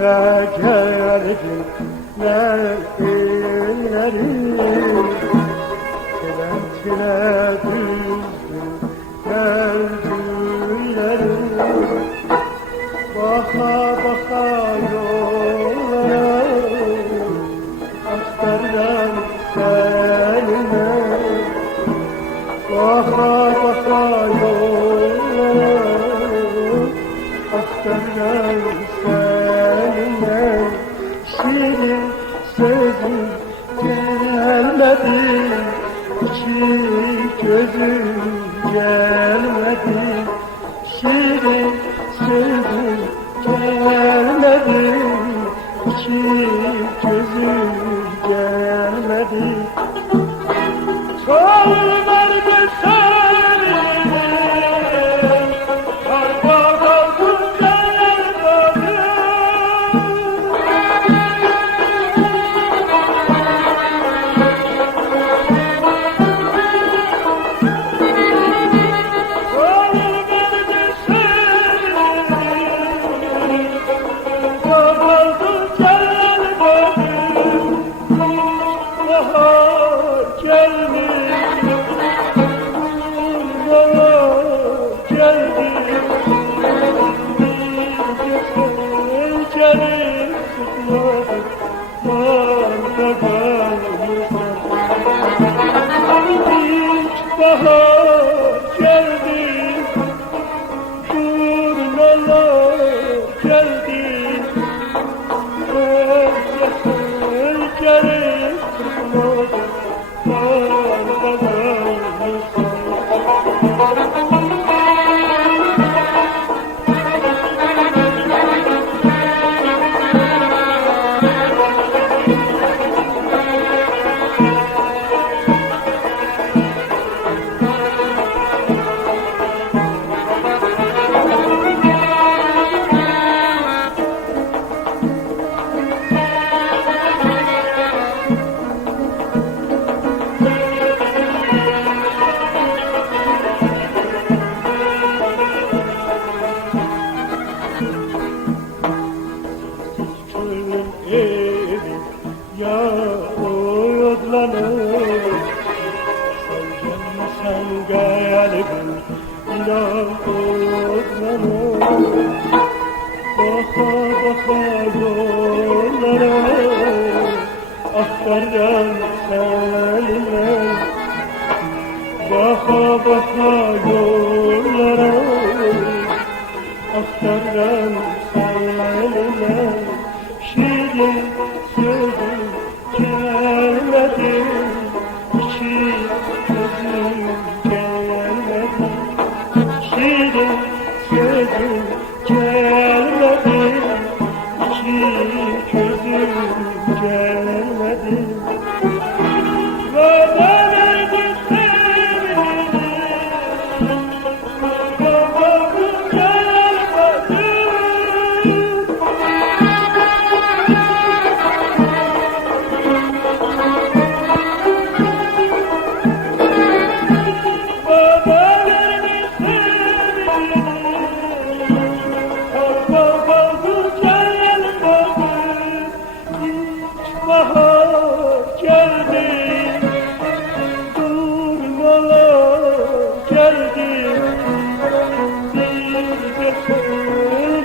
çile geldim nerleri, çile çile düzdüm geldileri. Baka baka yollara, astardan seninle. Baka baka yollara, astardan seninle. Şirin sözüm gelmedi, iki gözüm gelmedi. Şirin sözüm gelmedi, iki gözüm gelmedi. Solmadı seni, arpa kaldım gelmedi. Bahar geldi, turnalar geldi, herkesin geri tutmadı, ya oyadlanır, sen gelbin inan oyadlanır. Baka baka yollara, aktardan seninle. Baka baka yollara, aktardan seninle. Şirin sözüm gelmedi, iki gözüm gelmedi. Şirin sözüm gelmedi, iki gözüm gelmedi. Vada verdim seni, babamın gelmedi. Bahar geldi, turnalar geldi, bir defa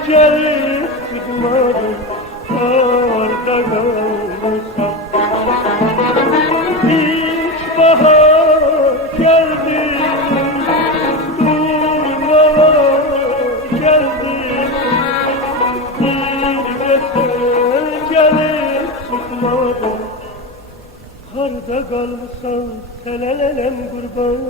gelip çıkmadı, arda kalmışam. Hiç bahar geldi, turnalar geldi, bir defa gelip çıkmadım, harda kalmışam, selelelem kurban.